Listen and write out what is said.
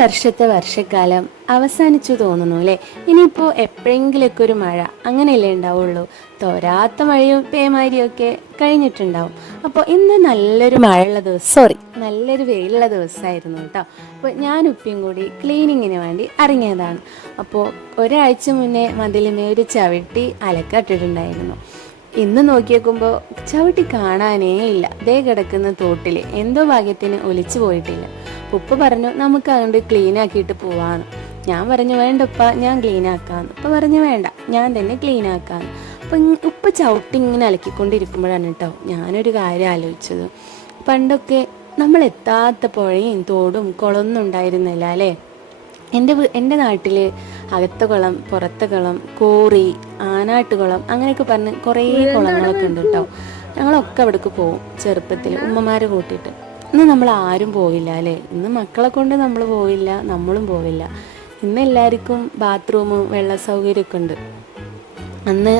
വർഷത്തെ വർഷക്കാലം അവസാനിച്ചു തോന്നുന്നു അല്ലേ. ഇനിയിപ്പോൾ എപ്പോഴെങ്കിലൊക്കെ ഒരു മഴ അങ്ങനെയല്ലേ ഉണ്ടാവുള്ളൂ. തോരാത്ത മഴയും പേമാരിയൊക്കെ കഴിഞ്ഞിട്ടുണ്ടാവും. അപ്പോൾ ഇന്ന് നല്ലൊരു മഴയുള്ള നല്ലൊരു വെയിലുള്ള ദിവസമായിരുന്നു കേട്ടോ. അപ്പോൾ ഞാൻ ഉപ്പിയും കൂടി ക്ലീനിങ്ങിന് വേണ്ടി ഇറങ്ങിയതാണ്. അപ്പോൾ ഒരാഴ്ച മുന്നേ മതിലുമേ ഒരു ചവിട്ടി അലക്കട്ടിട്ടുണ്ടായിരുന്നു. ഇന്ന് നോക്കിയേക്കുമ്പോൾ ചവിട്ടി കാണാനേ ഇല്ല. ദേ കിടക്കുന്ന തോട്ടിൽ എന്തോ ഭാഗ്യത്തിന് ഒലിച്ചു പോയിട്ടില്ല. ഉപ്പ പറഞ്ഞു നമുക്ക് അതുകൊണ്ട് ക്ലീൻ ആക്കിയിട്ട് പോവാന്ന്. ഞാൻ പറഞ്ഞു വേണ്ട ഉപ്പ, ഞാൻ ക്ലീൻ ആക്കാന്ന്. ഉപ്പ പറഞ്ഞു വേണ്ട, ഞാൻ തന്നെ ക്ലീൻ ആക്കാന്ന്. അപ്പം ഉപ്പ ചവിട്ടി ഇങ്ങനെ അലക്കിക്കൊണ്ടിരിക്കുമ്പോഴാണ് കേട്ടോ ഞാനൊരു കാര്യം ആലോചിച്ചത്. പണ്ടൊക്കെ നമ്മൾ എത്താത്ത പുഴയും തോടും കുളമൊന്നും ഉണ്ടായിരുന്നില്ല അല്ലേ. എൻ്റെ നാട്ടിൽ അകത്ത കുളം, പുറത്തെ കുളം, കോറി, ആനാട്ടുകുളം അങ്ങനെയൊക്കെ പറഞ്ഞ് കുറേ കുളങ്ങളൊക്കെ ഉണ്ട് കേട്ടോ. ഞങ്ങളൊക്കെ അവിടേക്ക് പോവും ചെറുപ്പത്തിൽ ഉമ്മമാരെ കൂട്ടിയിട്ട്. ഇന്ന് നമ്മൾ ആരും പോവില്ല അല്ലേ. ഇന്ന് മക്കളെ കൊണ്ട് നമ്മൾ പോവില്ല, നമ്മളും പോവില്ല. ഇന്ന് എല്ലാവർക്കും ബാത്റൂമും വെള്ള സൗകര്യമൊക്കെ ഉണ്ട്. അന്ന്